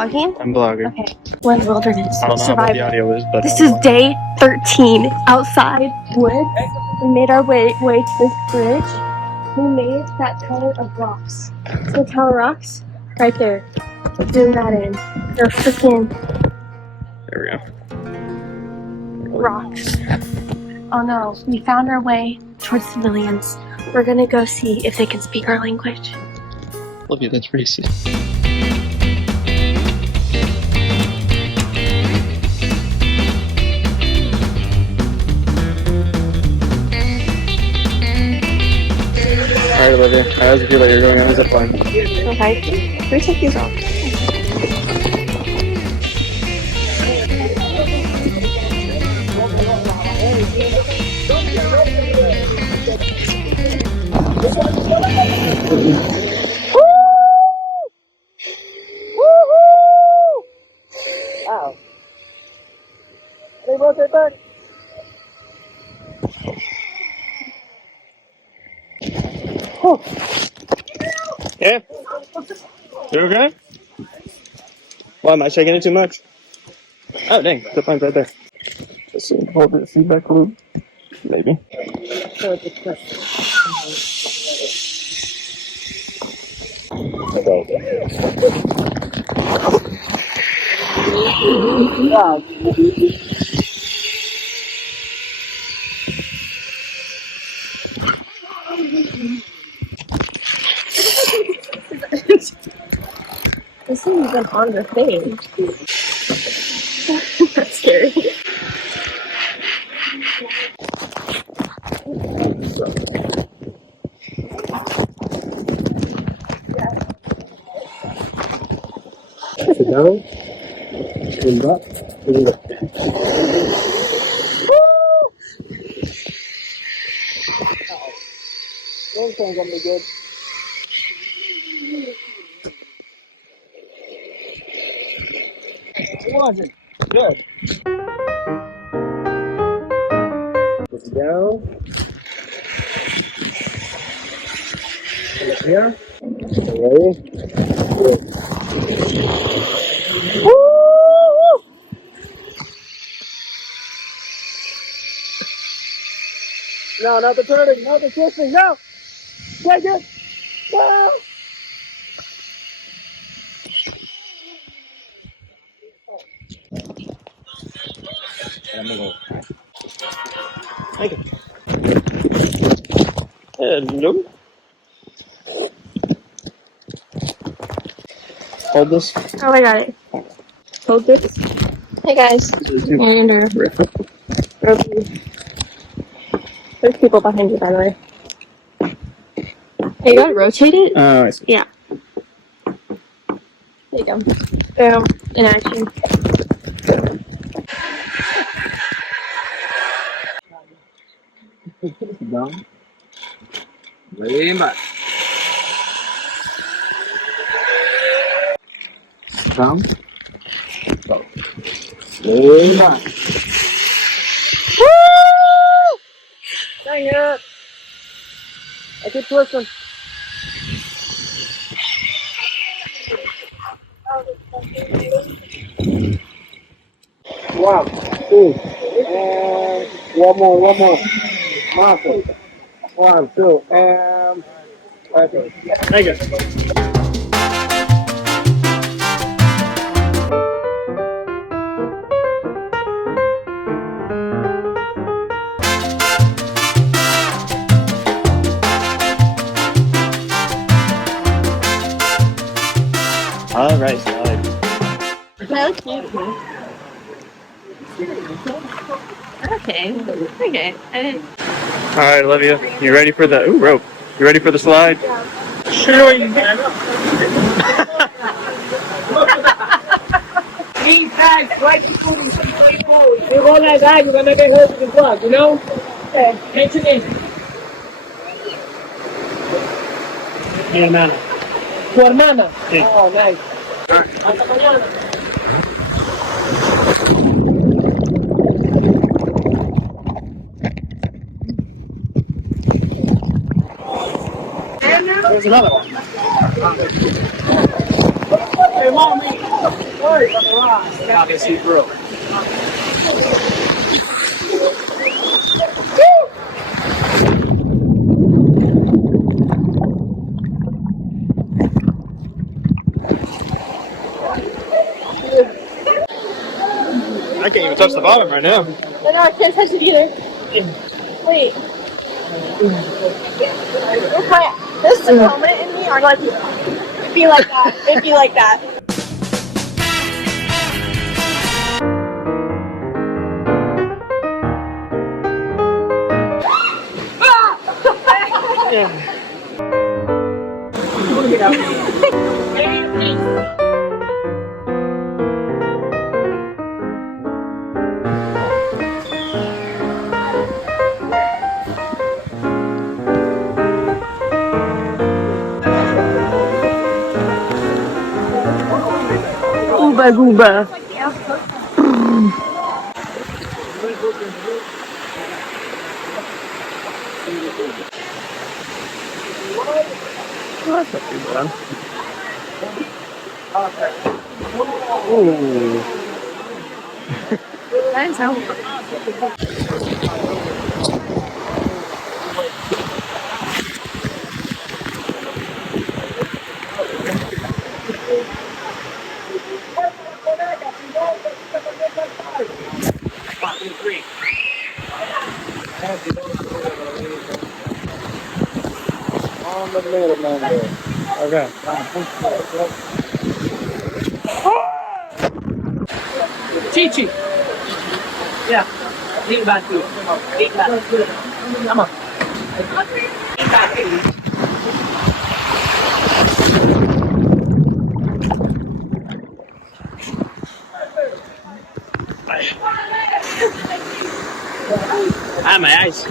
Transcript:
vlogging? I'm vlogging. Okay. What wilderness? I don't know how bad the audio is, but this is day 13 outside woods. We made our way to this bridge. We made that tower of rocks. So the tower of rocks right there. Let's zoom that in. They're freaking there we go. rocks. Oh no, we found our way towards civilians. We're gonna go see if they can speak our language. Olivia, that's racist. Alright, Olivia, how does it feel like you're going on a zip line? Okay, can we take these off? Ow. They rotate back. Oh. Yeah. You okay? Why am I shaking it too much? Oh dang, the line's right there. Let's see, hold the feedback loop. Maybe. This isn't even on the thing. That's scary. Sit down. Stand up. Stand up. This thing's gonna be good. What was it? Good. Sit down. Come up here. Ready? Good. No, not the turning, not the twisting, no! Take it! No! Thank you. Hello. Hold this. Oh, I got it. Hold this. Hey guys. Andrew. There's people behind you, by the way. Hey, you gotta rotate it? Oh, I see. Yeah. There you go. Boom. In action. Down. Way back. Down. Go. Way back. Woo! Dang it! I keep twisting. One, two, and one more. Muscle. 1, 2, and okay. Thank you. All right, slide. That was cute. Okay. Okay. I didn't. All right, Olivia, you ready for the rope? You ready for the slide? Yeah. Sure you can. These bags right before you see play forward. You roll that bag, you're gonna get hurt with the plug, you know? Okay, mention it. Mi hermana. Tu hermana? Sí. Oh, nice. Hasta mañana. There's another one. Hey, mommy. I can't even touch the bottom right now. I know, I can't touch it either. Wait. This is a helmet in me, or like, it'd be like that. It'd be like that. Gooba gooba. That's not too bad. Ooh. That's how. On the middle man there. Okay. Chichi. Yeah. Lean back to it. Lean back. Come on. Lean back. Ah, my eyes.